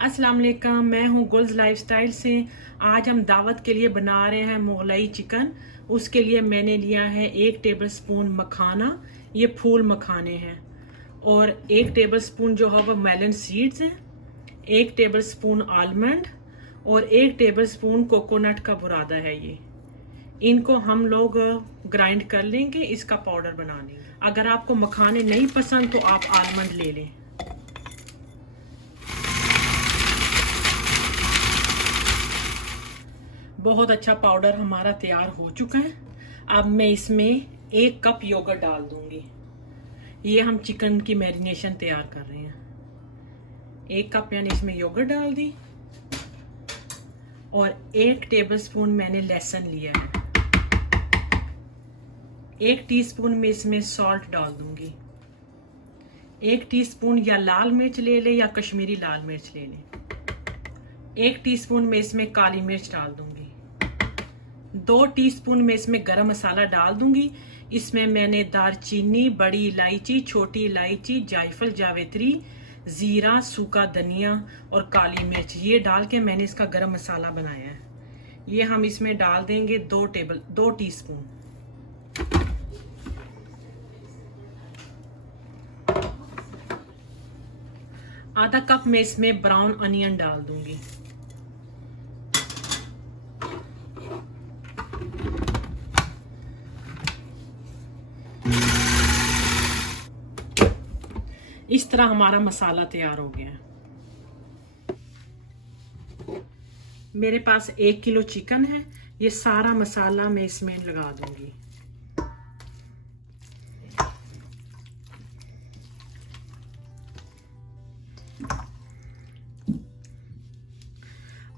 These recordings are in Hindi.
अस्सलाम वालेकुम, मैं हूँ गुल्स लाइफस्टाइल से। आज हम दावत के लिए बना रहे हैं मुगलई चिकन। उसके लिए मैंने लिया है 1 टेबलस्पून मखाना, ये फूल मखाने हैं, और 1 टेबलस्पून जो है वो मेलन सीड्स हैं, 1 टेबलस्पून आलमंड और 1 टेबलस्पून कोकोनट का बुरादा है। ये इनको हम लोग ग्राइंड कर लेंगे, इसका पाउडर बना लेंगे। अगर आपको मखाने नहीं पसंद तो आप आलमंड ले लें। बहुत अच्छा पाउडर हमारा तैयार हो चुका है। अब मैं इसमें 1 कप योगर्ट डाल दूंगी। ये हम चिकन की मैरिनेशन तैयार कर रहे हैं। 1 कप मैंने इसमें योगर्ट डाल दी और 1 टेबलस्पून मैंने लहसुन लिया है। 1 टीस्पून में इसमें सॉल्ट डाल दूंगी। 1 टीस्पून या लाल मिर्च ले ले या कश्मीरी लाल मिर्च ले लें। 1 टीस्पून में इसमें काली मिर्च डाल दूंगी। 2 टीस्पून में इसमें गरम मसाला डाल दूंगी। इसमें मैंने दालचीनी, बड़ी इलायची, छोटी इलायची, जायफल, जावित्री, जीरा, सूखा धनिया और काली मिर्च ये डाल के मैंने इसका गरम मसाला बनाया है। ये हम इसमें डाल देंगे 2 टीस्पून। आधा कप में इसमें ब्राउन अनियन डाल दूंगी। इस तरह हमारा मसाला तैयार हो गया है। मेरे पास 1 किलो चिकन है। ये सारा मसाला मैं इसमें लगा दूंगी।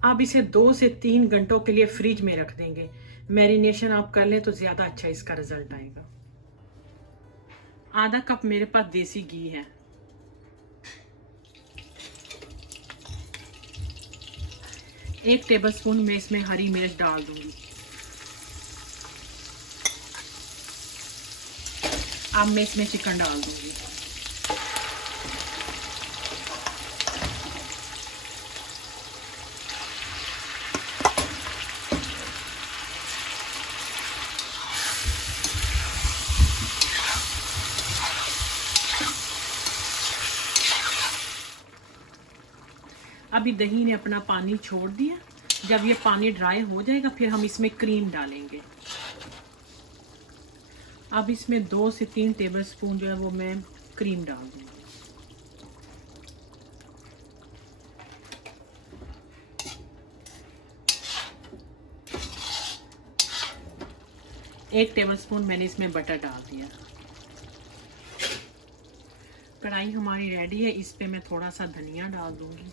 अब इसे 2 से 3 घंटों के लिए फ्रिज में रख देंगे। मैरिनेशन आप कर लें तो ज्यादा अच्छा इसका रिजल्ट आएगा। आधा कप मेरे पास देसी घी है। 1 टेबलस्पून में इसमें हरी मिर्च डाल दूंगी। अब मैं इसमें चिकन डाल दूंगी। अभी दही ने अपना पानी छोड़ दिया। जब ये पानी ड्राई हो जाएगा फिर हम इसमें क्रीम डालेंगे। अब इसमें 2 से 3 टेबलस्पून जो है वो मैं क्रीम डाल दूंगी। एक टेबलस्पून मैंने इसमें बटर डाल दिया। कढ़ाई हमारी रेडी है। इस पे मैं थोड़ा सा धनिया डाल दूंगी।